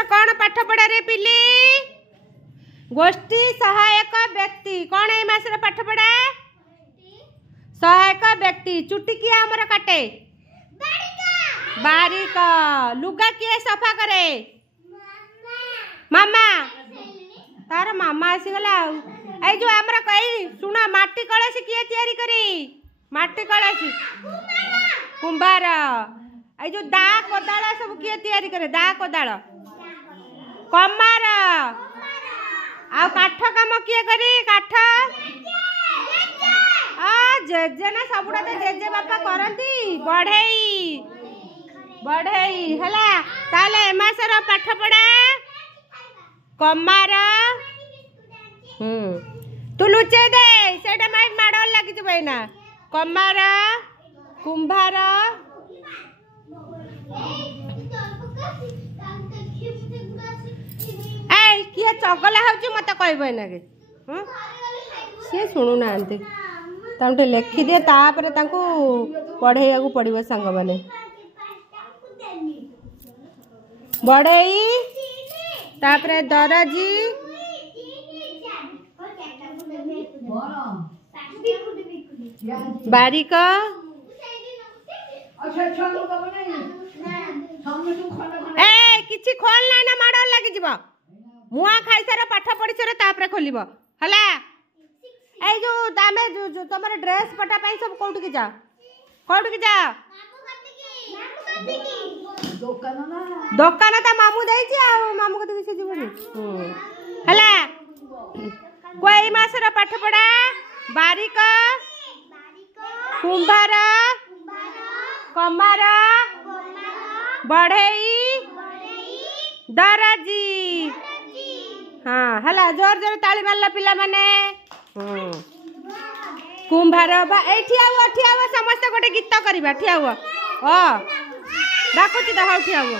मासर कौन पाठ पढ़ा रे पिली गोष्ठी सहायक व्यक्ति कौन ए मासर पाठ पढ़ा सहायक व्यक्ति चुटी किए आमर काटे बारिक लुगा किए सफा करे मामा तार मामा आसीगला आई जो आमर कई सुना माटी कलसी किए तैयारी करी माटी कलसी कुंभार आई जो दा कोदाल सब किए तैयारी करे दा कोदाल कमार आ काठ काम किए करी काठ जेजे ना सबुड़ा तो जेजे बापा करती बढ़ेई बढ़ेई हला ताले एमासर पाठ पढ़ा कमार तू लुचे दे सेटा माइक माडल लागी जब ना कमार कुंभार ए किए चगला होची मते कहबे ना के से सुनु नांती तांटे लेखि दे तापरे तांको पढ़ेया को पड़िबो संग माने बढ़ई तापरे दरजी बारिक ए किछि खोल ना ना माडल लागी जिवो मुआ खाई सारा पाठ पढ़ी सारा तापरे खोलिबो हला ए जो दामे जो तमरे ड्रेस पटा पई सब कोउठ की जा दुकान ता मामू देछि आ मामू कत से जीवनी हला कोई मासर पाठ पढ़ा बारिक कुंभार कमार बढ़ई दरजी हाँ हला जोर जोर ताली मारला पिला माने कुंभार ठिया हुआ समस्त गोटे गीत करवा ठिया हुआ डाकुची तो हाँ ठिया हुआ।